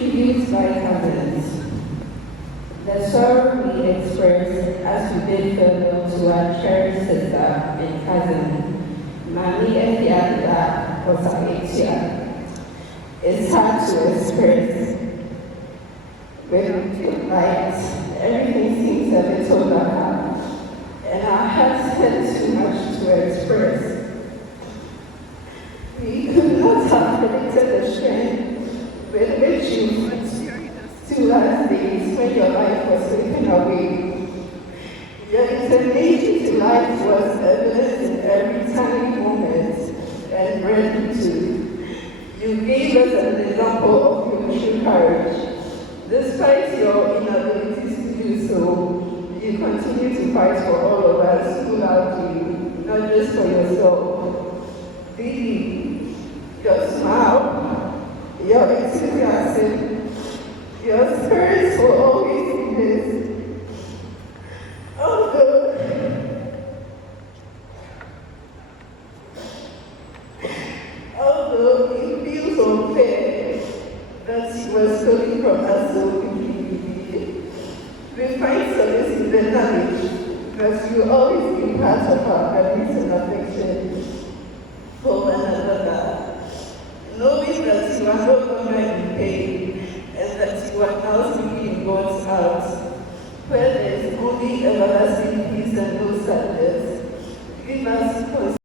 Tributes by cousins. The sorrow we express as we bid farewell to our cherished sister and cousin, Mami Efiada Osaetia. It's hard to express. When we feel like everything seems a little dark, and our hearts had too much to express. We could not have predicted the strength with which you two last days when your life was taken away. Your determination to life was evident in every tiny moment and gratitude. You gave us an example of your true courage. Despite your inabilities to do so, you continue to fight for all of us who love you, not just for yourself. Didi, your smile, your enthusiasm, your spirits will always be missed. Although it feels unfair that you were stolen from us so quickly, we find solace in the knowledge that you always be part of our memories and affection for one another. Knowing that you are no longer in pain and that you are now sleeping in God's house, where there is only everlasting peace and no sadness, give us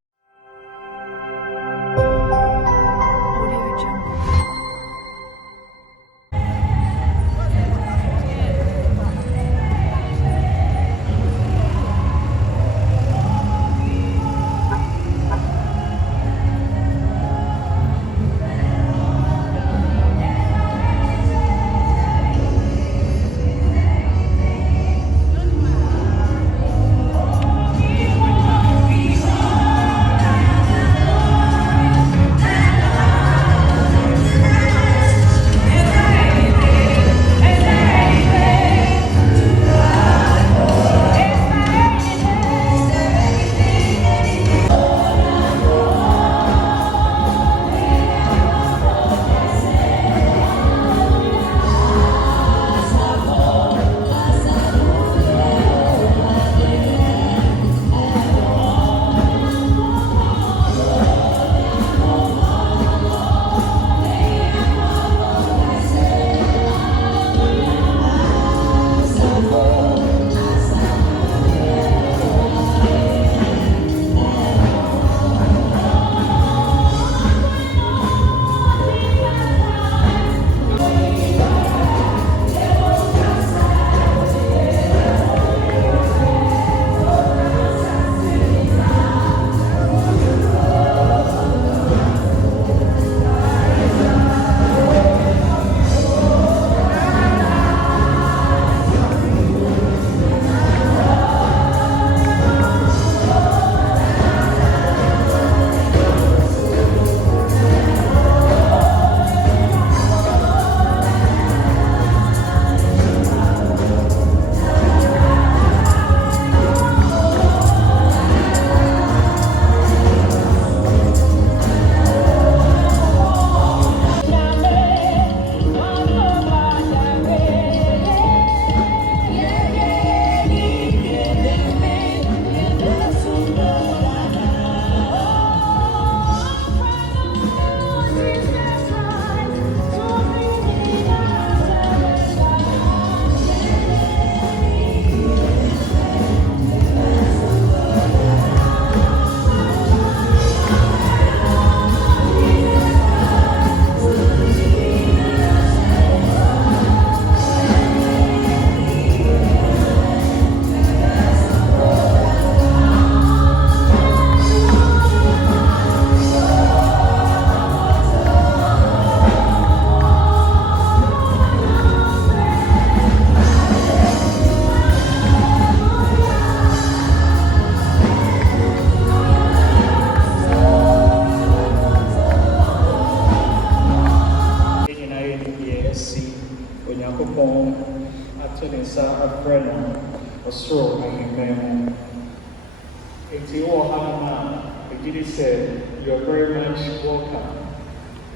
You're very much welcome.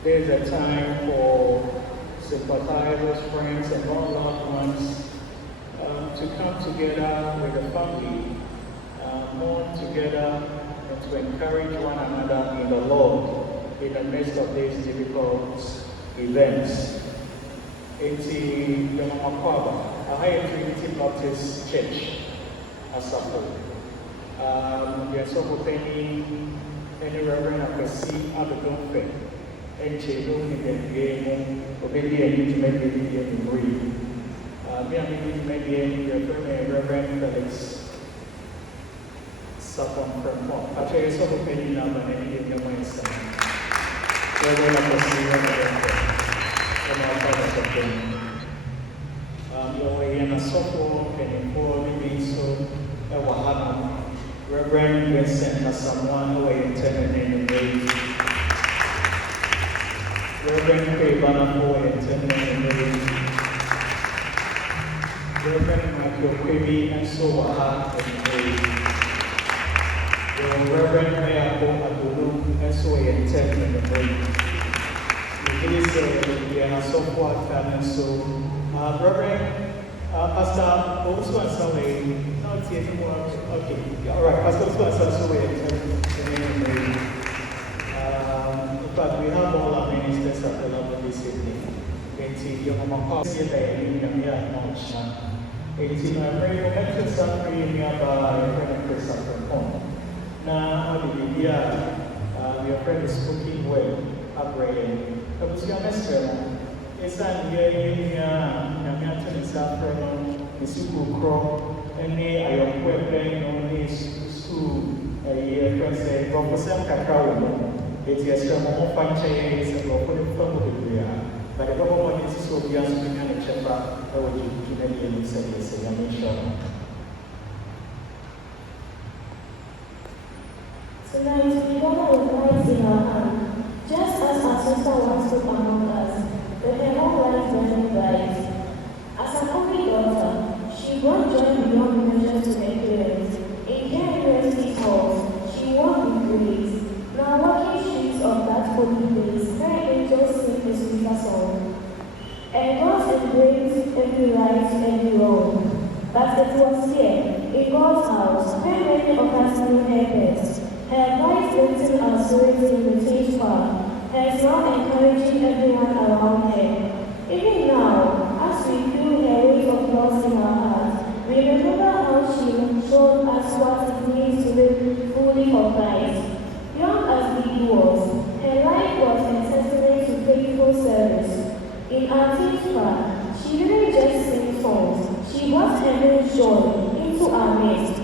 There's a time for survivors, friends, and all loved ones to come together with the family, mourn together, and to encourage one another in the Lord in the midst of these difficult events. Eti Yamakwaba, a Trinity Baptist Church, Asapo. Yes, so any Reverend Akasi Abedonfe, and Chelo in the game, obey any to make the and breathe. Me and maybe Reverend Felix Sapon from home. I tell you, so many number and in your mindset. Reverend Akasi and our fathers of them. Your way and a softball and for maybe so a wahana. Reverend Vincent has someone who is intended in the way. Reverend Krebana who is intended in the way. Reverend Michael Quibby and so waha in the way. Reverend Mayako Adulu and so intended in the way. We say we are so far and so Reverend Pastor also and some way. Okay, all right. Pastor also and some way. In fact, we have all our ministers available this evening. And your mama say that you can hear much. And my very momentous suffering in your friend Chris Afron. Now, how did you hear? Your friend is speaking well, upgrading. I was your messenger. It's an year, Yamiatan is Afron, Miss Ukro, and they are your weapon on his school. A year, say, Professor Kakao. It is a more fun change and for the family. But the government is so young to be a chamber. I would give Canadian service, a nation. Tonight, we gather with lights in our hand, just as our sister once took among us, with her own life burning bright. As an only daughter, she brought joy beyond measure to her parents. In KNUST halls, she walked with grace. Now walking streets of that holy place, her angels sing a sweeter song. And God embraced every right, every wrong. But it was here, in God's house, where many of us knew her best. Her advice lifting our spirits in the change path. Her smile encouraging everyone around her. Even now, as we feel her weight of loss in our hearts, we remember how she showed us what it means to live fully for Christ. Young as he was, her life was a testament to faithful service. In our T3ars, she didn't just sing songs, she brought heaven's joy into our midst.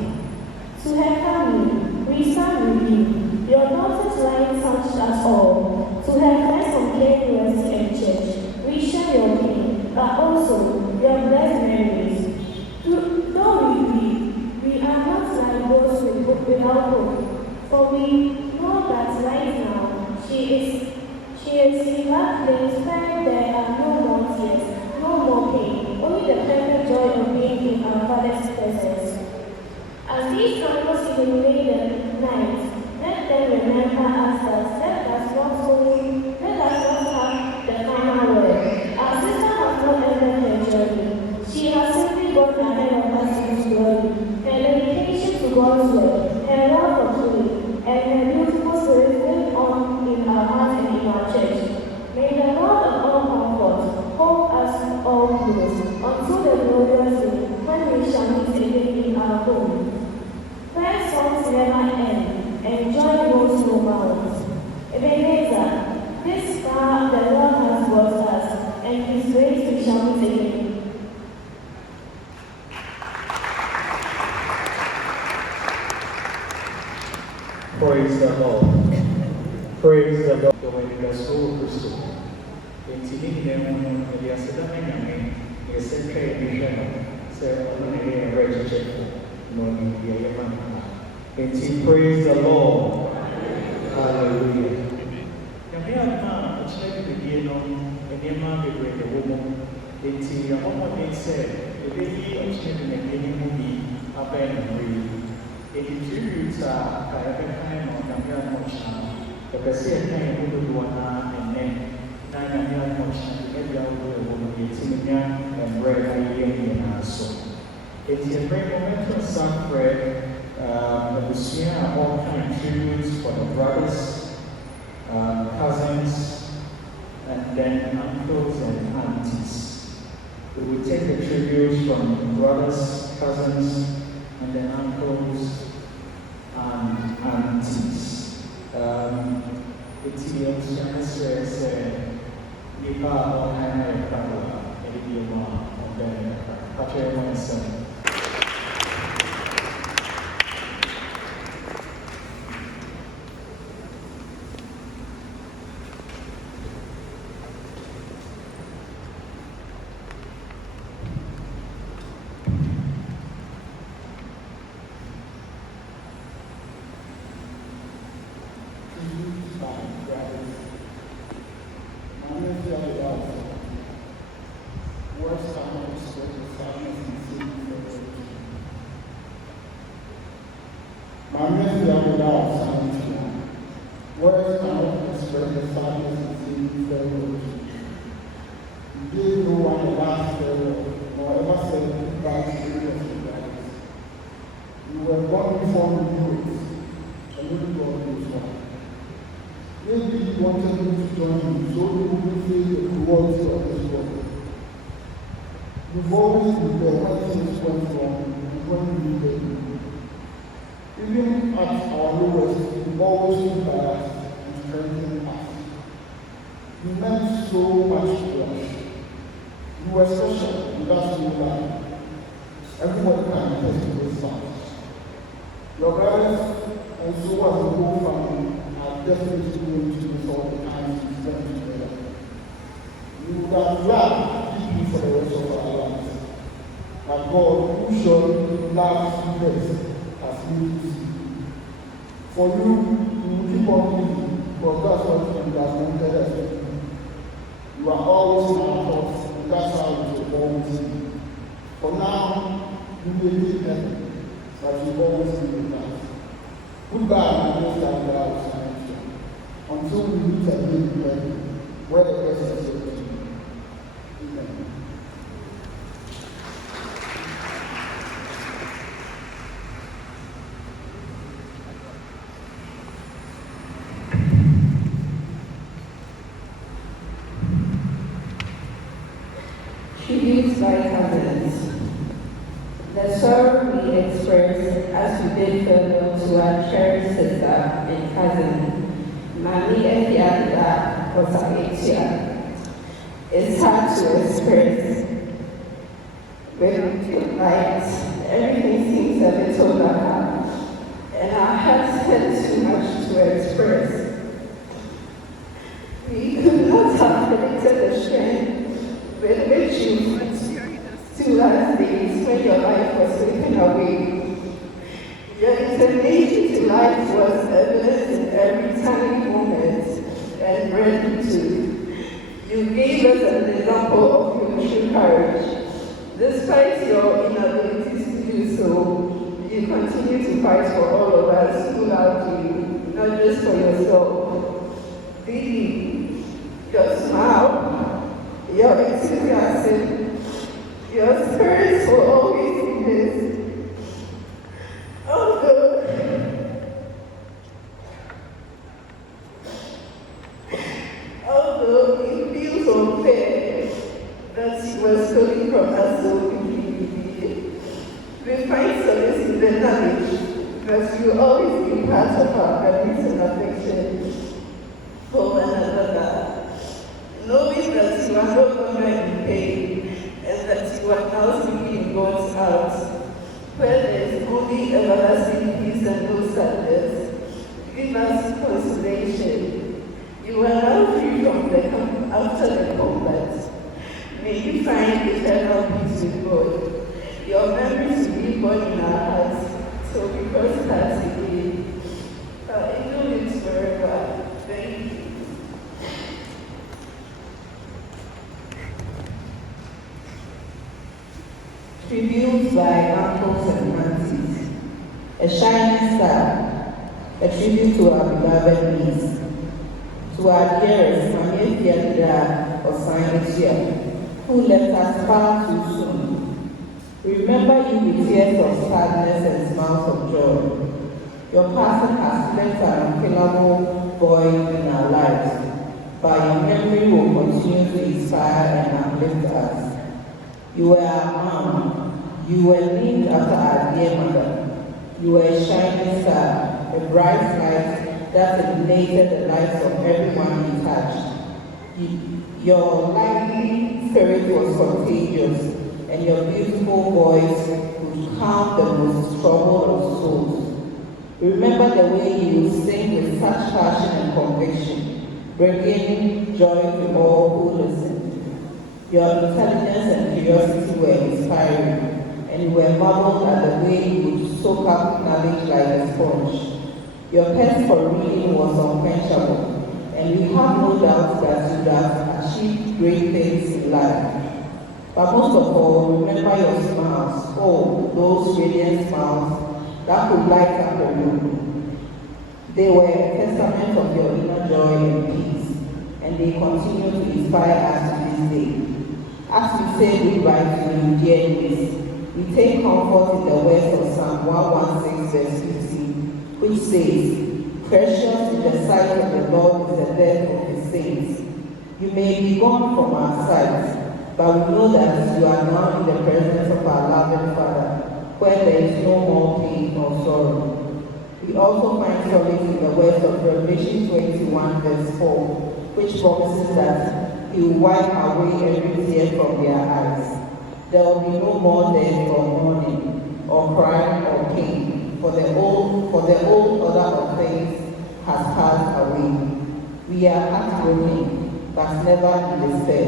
To her family, we stand with you. Your daughter's life touched us all. To her friends from KNUST and church, we share your pain, but also your blessed memories. Though we are not like those without hope, for we know that right now she is in that place where there are no more tears, no more pain, only the perfect joy of being in our Father's presence. As these candles illuminate the night, let them remember us that let us not have the final word. Our sister has not ended her journey. She has simply gone ahead of us into glory. Her dedication to God's word, her love for truth, and her beautiful spirit live on in our hearts and in our church. May the God of all comfort hold us all close until the glorious day when we shall meet again in our home. Where songs never end, and joy knows no bounds. Ebenezer, this far the Lord has brought us, and His grace we shall meet again. Praise the Lord. Praise the Lord. When you are so Christian, in Tini, the Asadame, the Secretary Mission, Sarah, registered. Praise the Lord. Hallelujah. Timia and Bread and so. It's a great moment to celebrate this year all kind of tributes for the brothers, cousins, and then uncles and aunties. We will take the tributes from brothers, cousins, and then uncles and aunties. It's the answer Nipa all kind of couple, and then Patrick Winston. Tributes by cousins. The sorrow we express as we bid farewell to our cherished sister and cousin, Mami Efiada Osaetia. It's hard to express. When we feel like everything seems a little dark, and our hearts had too much to express. We could not have predicted the strength with which you to last days when your life was taken away. Your determination to life was evident in every tiny moment and gratitude. You gave us an example of your true courage. Despite your inabilities to do so, you continue to fight for all of us who love you, not just for yourself. Didi, your smile, your enthusiasm, your spirits will always be missed. Although it feels unfair that you were stolen from us so quickly, we find solace in the knowledge that you always be part of our memories and affection for one another. Knowing that you are no longer in pain and that you are now sleeping in God's house, where there is only everlasting peace and no sadness, give us consolation. You are now free from after the combat. May you find eternal peace with God. Your memories will be born in our hearts, so we cross paths again. Our angel lives forever. Thank you. Tributes by uncles and aunties. A shining star, a tribute to our beloved niece. To our dearest Mami Efiada Osaetia, who who left us far too soon. Remember you with tears of sadness and smiles of joy. Your passing has left an unkillable void in our lives, but your memory will continue to inspire and uplift us. You were our mom. You were named after our dear mother. You were a shining star, a bright light that illuminated the lives of everyone you touched. Your lively spirit was contagious, and your beautiful voice would calm the most troubled of souls. Remember the way you would sing with such passion and conviction, bringing joy to all who listened. Your intelligence and curiosity were inspiring, and you were marveled at the way you would soak up knowledge like a sponge. Your thirst for reading was unquenchable, and we have no doubt that you have achieved great things in life. But most of all, remember your smiles, oh, those radiant smiles that could light up the room. They were a testament of your inner joy and peace, and they continue to inspire us to this day. As we say goodbye to you, dear niece, we take comfort in the words of Psalm 116, verse 50, which says, "Precious in the sight of the Lord is the death of his saints." You may be gone from our sight, but we know that you are now in the presence of our loving Father, where there is no more pain nor sorrow. We also find solace in the words of Revelation 21, verse 4, which promises that he will wipe away every tear from their eyes. There will be no more death or mourning, or crying or pain, for the old order of things has passed away. We are heartbroken, but never in despair.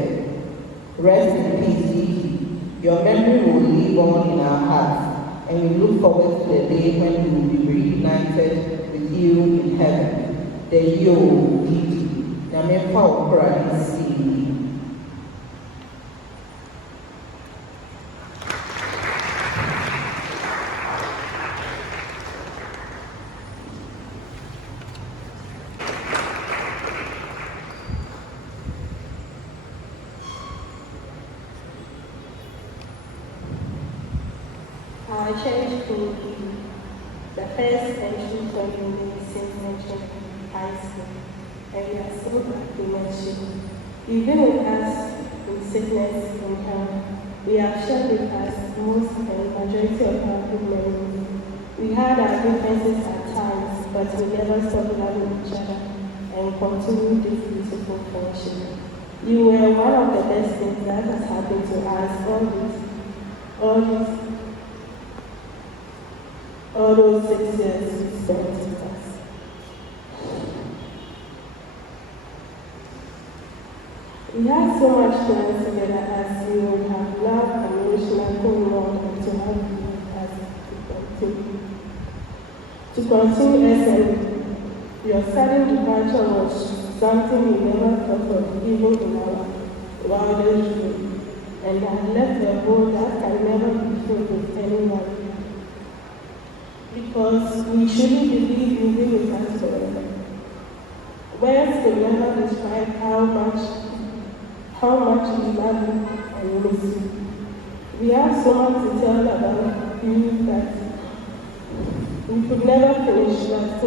Rest in peace, Gigi. Your memory will live on in our hearts, and we look forward to the day when we will be reunited with you in heaven. The yo, Gigi. Namefa Okra and see. Our church will be the first entry point in St. Mention High School, and we are so glad we met you. You've been with us in sickness and health. We have shared with us most and majority of our good memories. We had our differences at times, but we never stopped loving each other and continued this beautiful friendship. You were one of the best things that has happened to us all those 6 years we spent with us. We had so much plans together as you would have loved and wished nothing more than to have you as to continue SN. Your sudden departure was something we never thought of even in our wildest dreams, and had left a hole that can never be filled with anyone. Because we truly believe you will with us forever. Words can never describe how much we love you and miss you. We have so much to tell about you that we could never finish, but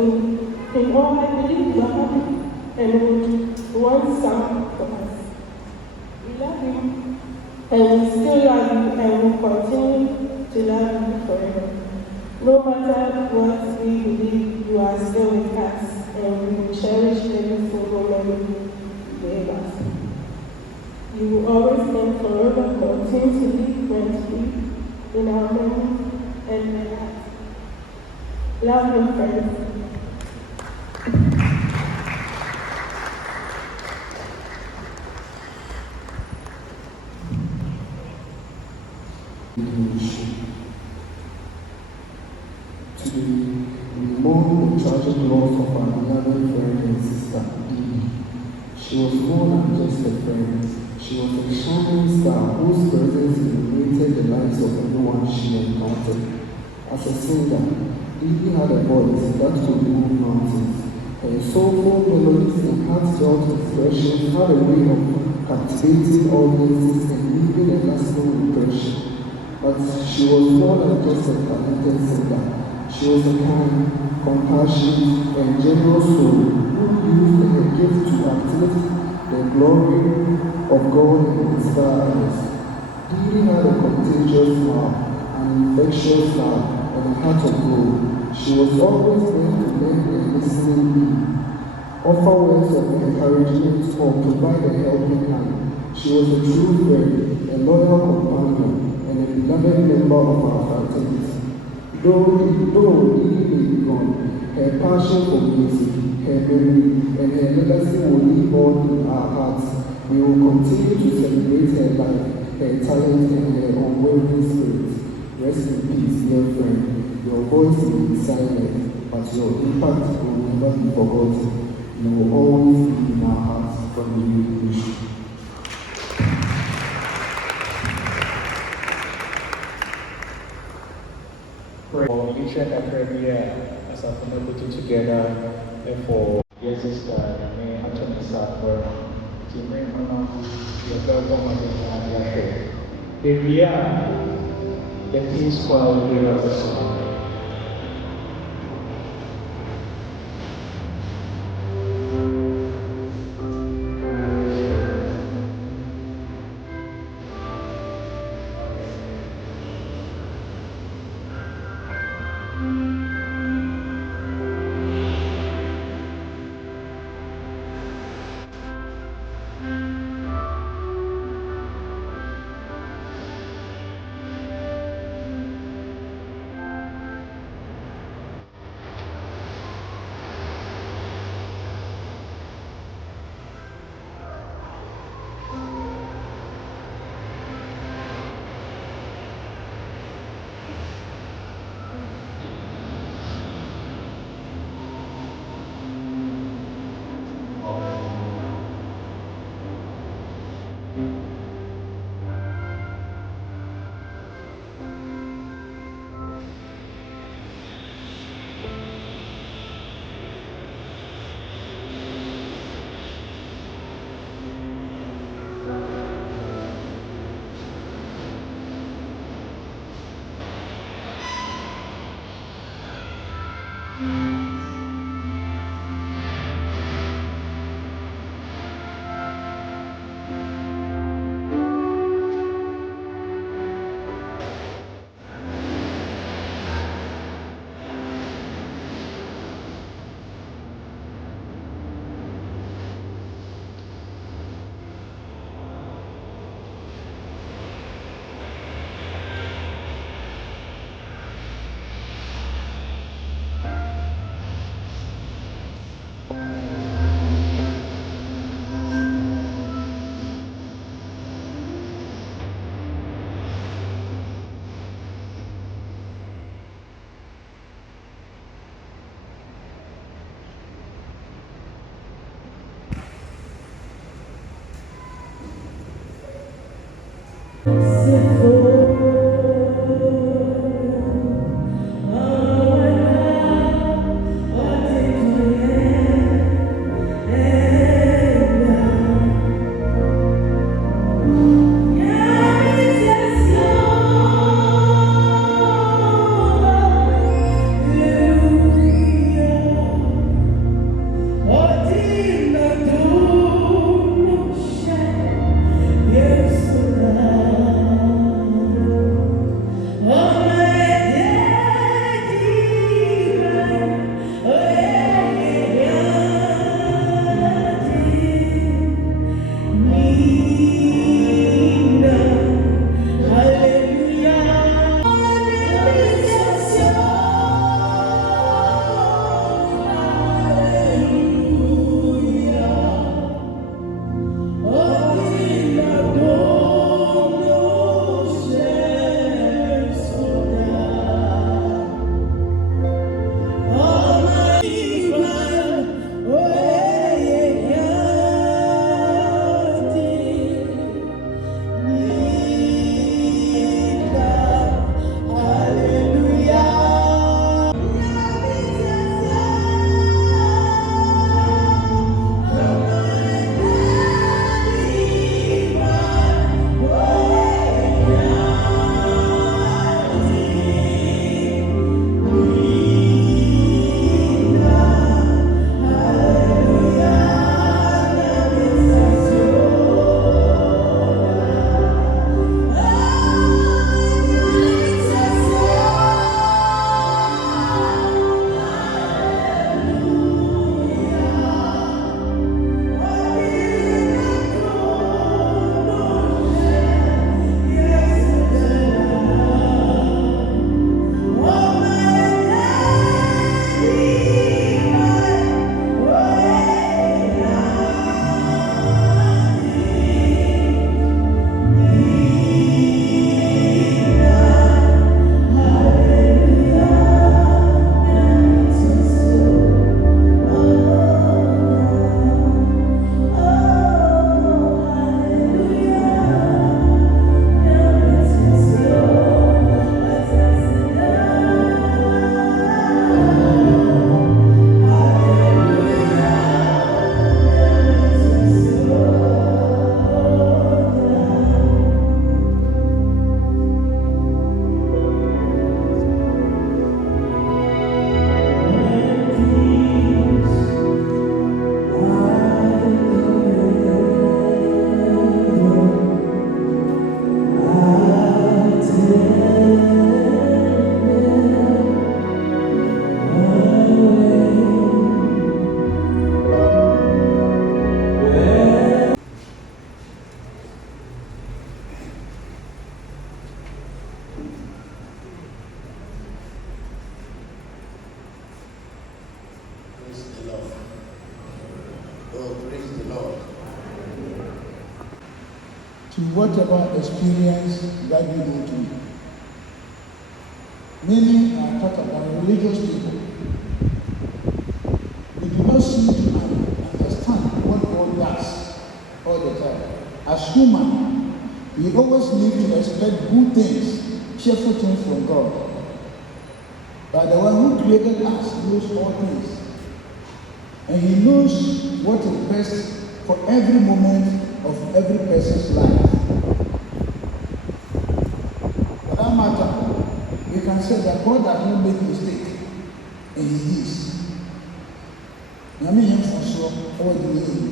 in all, I believe you are happy and would want some for us. We love you, and we still love you, and will continue to love you forever. No matter what, we believe you are still with us, and we will cherish every single memory you gave us. You will always and forever continue to live rent-free in our memories and in our hearts. Love you, friends. We mourn the tragic loss of our beloved friend and sister, Edie. She was more than just a friend. She was a shining star whose presence illuminated the lives of everyone she encountered. As a singer, Edie had a voice that could move mountains. Her soulful melodies and heartfelt expressions had a way of captivating audiences and leaving was more than just a talented singer. She was a kind, compassionate, and generous soul who used her gift to uplift the glory of God and inspire others. Dee had a contagious smile, an infectious laugh, and a heart of gold. She was always there to lend a listening ear, offer words of encouragement, or provide a helping hand. She was a true friend, a loyal companion, and a beloved member of our fraternity. Though Dee may be gone, her passion for music, her memory, and her legacy will live on in our hearts. We will continue to celebrate her life, her talent, and her unwavering spirit. Rest in peace, dear friend. Your voice may be silent, but your impact will never be forgotten. You will always be in our hearts from the youth. For each and every year, as a family put together, and for your sister, me, Anthony Sapper, Jimmy Mano, your brother, and your head. Here we are, the peaceful hero of the song. Yes, to whatever experience that you go through. Many are talk about religious people. We do not seem to understand what God does all the time. As human, we always need to expect good things, cheerful things from God. But the one who created us knows all things. And He knows what is best for every moment of every person's life. For that matter, we can say that God has not made mistake, and He is. Nyame yɛn mfasoɔ ɛwɔ deɛ ɔyɛ yi.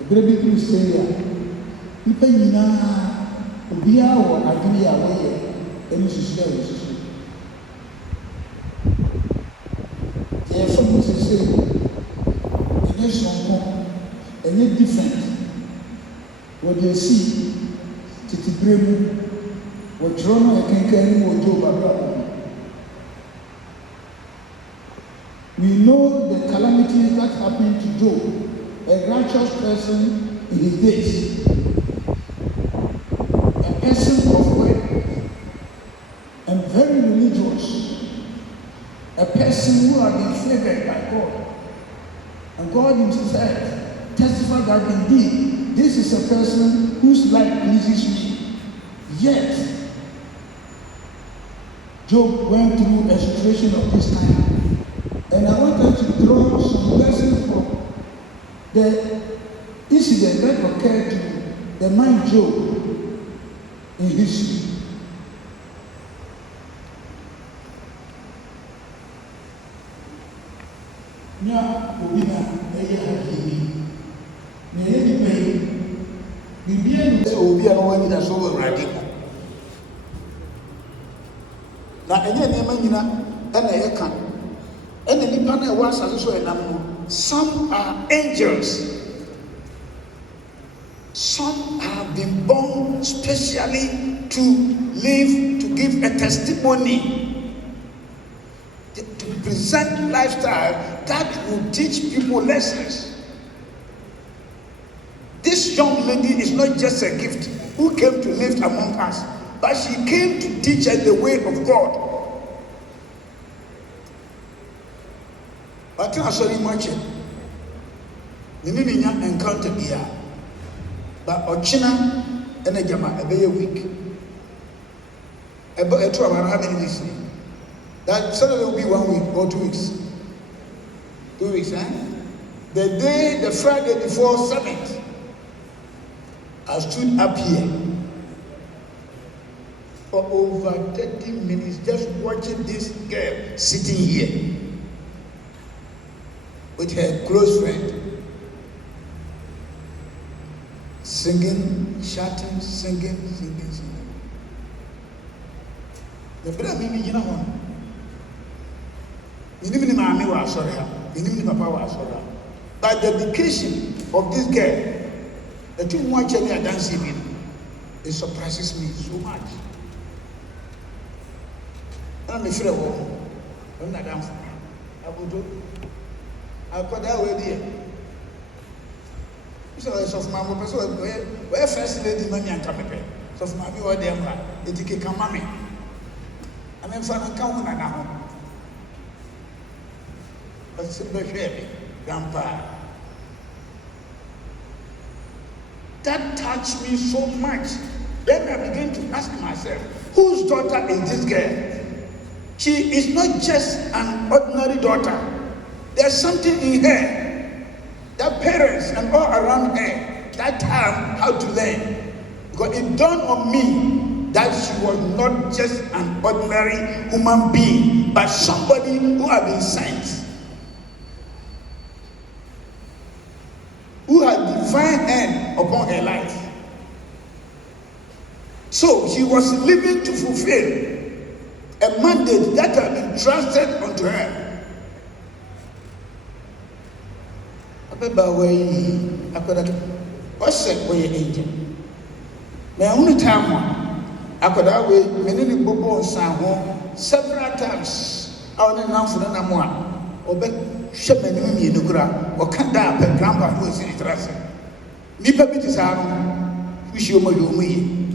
Ebere bi duru sɛ a nipa nyinaa obiara wɔ adwene a wɔyɛ ɛne susu a wɔsusu. Deɛ yɛfɛ mu sese ɛnyɛ sonko ɛnyɛ different wɔde asi tete bere mu wɔtwerɛ no ɛkenkan ne wɔ Job abrabɔ. We know the calamities that happened to Job, a righteous person in his days, a person of work and very religious, a person who had been favored by God. And God Himself testified that indeed this is a person whose life pleases me. Yet, Job went through a situation of this kind. And I wanted to draw some lessons from the incident that occurred to the man Job in history. Now, Obina, some are angels. Some have been born specially to live, to give a testimony, to present lifestyle that will teach people lessons. This young lady is not just a gift who came to live among us, but she came to teach us the way of God. But I'm sorry much. Nini encounter here. But Ochina and a Jama a week. About a 2 hour how many weeks? That Saturday will be 1 week or 2 weeks. 2 weeks, eh? The Friday before summit, I stood up here for over 30 minutes just watching this girl sitting here with her close friend, singing, shouting, singing. The brother mimi jina hon. Minimini maami wa asora, minimini papa wa asora. By the dedication of this girl, the two more children are dancing in. It surprises me so much. I'm afraid of home. I'm not dancing. I will do. I'll put that way there. So I saw my mother. So where first lady money and come pay. So my me or them la. It take come mommy. I mean for an account na now. But simple share grandpa. That touched me so much. Then I began to ask myself, whose daughter is this girl? She is not just an ordinary daughter. There's something in her that parents and all around her that time how to learn. Because it dawned on me that she was not just an ordinary human being, but somebody who had been sent, who had divine hand upon her life. So she was living to fulfill a mandate that had been trusted unto her. What's that way, angel? May I only time I could always many bobo and san several times. I want to announce for an amour or bet shepherd in the gra or can't die grandpa who is in the trust. Nipa bit is out. Wish you more me.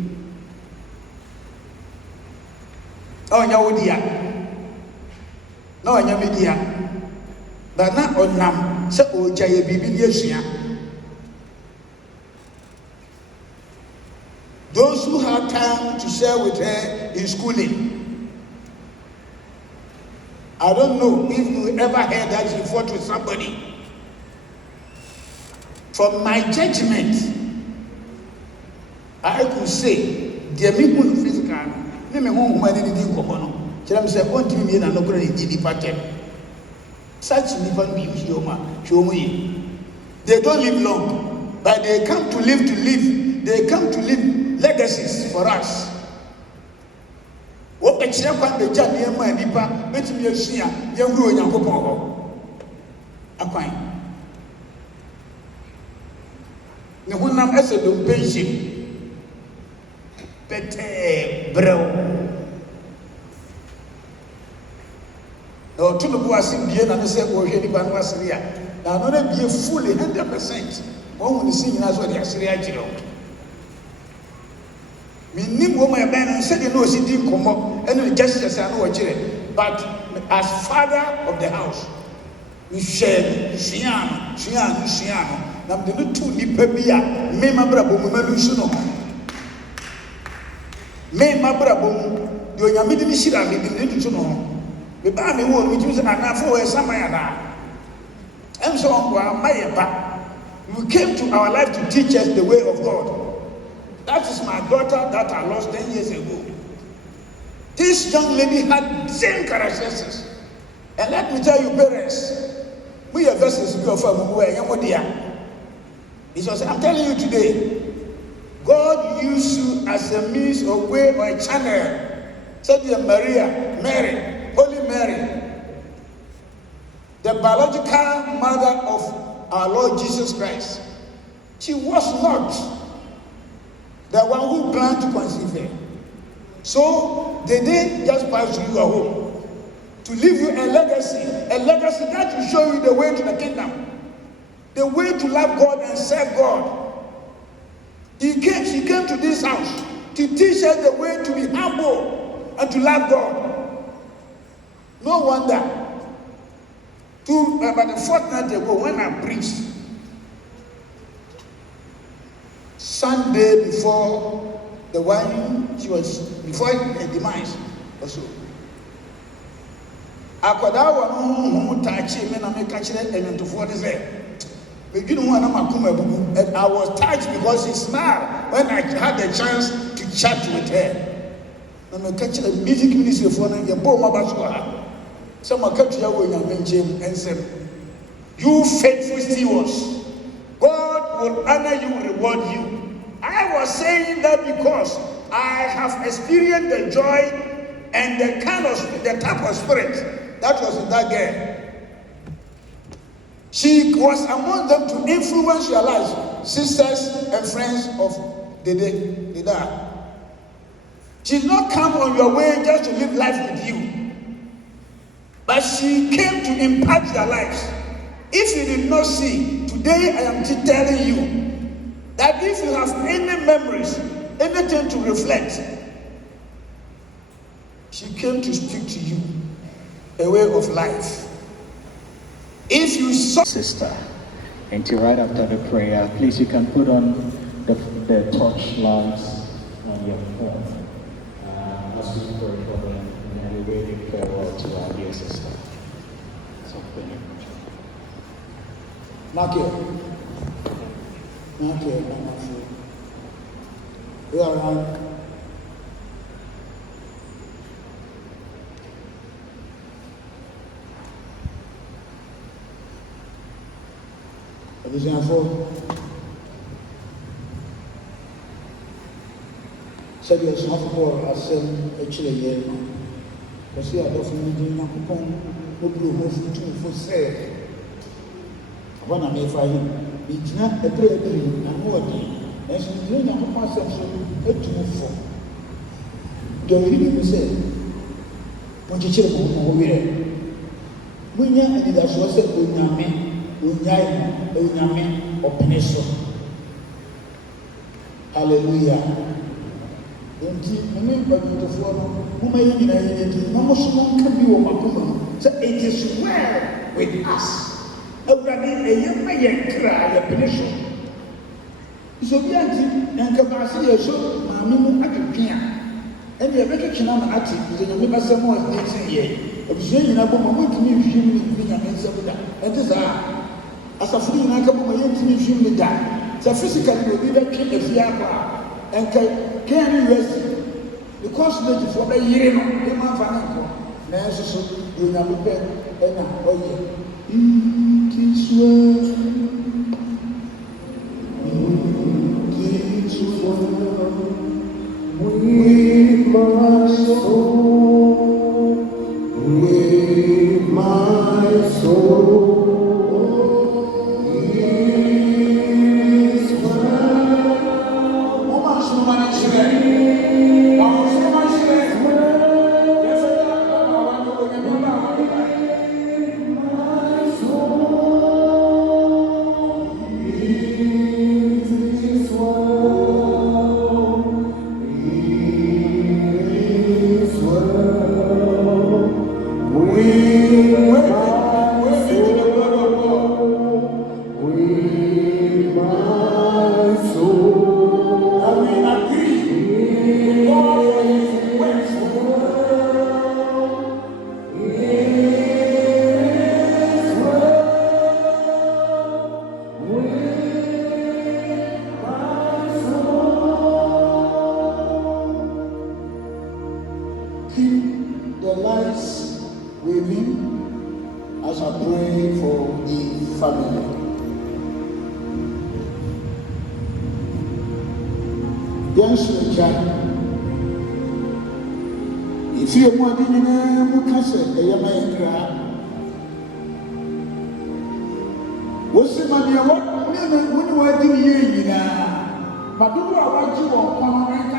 Oh, Yawodia. No, Yamidia. But not on Nam, so Jay Bibilia. Those who had time to share with her in schooling. I don't know if you ever heard that she fought with somebody. From my judgment, I could say, dear me, physical, let me home when anything come on. Tell say, "What do you mean? I'm not going to be parted." Such people be show me. They don't live long, but they come to live. They come to leave legacies for us. What makes you want the job near my nipa? Let me see ya. You grow in your coupon. Aquine. No one has a patient. Pete bro. No, to the boys in Vienna and say, "Oh, anyone was here." Now, not be fully 100%. One will see as well as Syria. Me nim wo my ben and said, "No, she didn't come up." And just as I know, but as father of the house, we shared Shiano. Now, the two Nipabia, me, my brother, Malusuno. Me, my brother, you are meeting Shira, meeting to know. The Bami won't be using an afro as some and so on. We came to our life to teach us the way of God. That is my daughter that I lost 10 years ago. This young lady had the same characteristics. And let me tell you, parents, we have verses to go from where he says, "I'm telling you today, God used you as a means or way or a channel." Said Mary, Holy Mary, the biological mother of our Lord Jesus Christ. She was not the one who planned to conceive her. So they didn't just pass through your home to leave you a legacy that will show you the way to the kingdom, the way to love God and serve God. She came to this house to teach us the way to be humble and to love God. No wonder. About a fortnight ago, when I preached, Sunday before the one she was before her demise or so. I was touched because she smiled when I had the chance to chat with her. I'm a music ministry for some country and said, "You faithful stewards, God will honor you, reward you." I was saying that because I have experienced the joy and the type of spirit that was in that girl. She was among them to influence your lives, sisters and friends of Deda. She did not come on your way just to live life with you, but she came to impact your lives. If you did not see, today I am telling you that if you have any memories, anything to reflect, she came to speak to you a way of life. If you saw sister, and right after the prayer, please you can put on the torch lamps on your phone as we pray for them and we waiting farewell to our dear sister. So thank you. Not here. We are on. Said you are for a same actually year. Because you are often doing a coupon who blew for sale. When I may find him, it's not a prayer and working. And so you don't have a perception to move for. Don't you say, "What you check on here?" When you are in the source of Unyame or Peneso. Hallelujah. Nti mene badwofoɔ no moma yɛ nyinaa yɛ nti na mo so nka bi wɔ makoma no sɛ it is well with us. Awurade ɛyɛ ma yɛ kra yɛ pene so. So bi anti nka baase yɛ so maame mu adwedwe a ɛne yɛbɛtwetwe na ma ate sɛ nyame bɛsɛm wɔ ne nsen yɛ abusua nyinaa bɔ ma montumi nhwim ne mfi nyame nsɛm da ɛnte saa asafo no nyinaa ka bɔ ma yɛntumi nhwim ne da sɛ physically na obi bɛtwe afie akɔ a ɛnka KNUST because mejifoɔ bɛyere no de ma mfa ne nkɔ nanso so deɛ nyame pɛ ɛna ɔyɛ with my soul, with my soul. The lights waving as I pray for the family. Yes, if you want to know, what's the money? What when you are doing, but do I want you on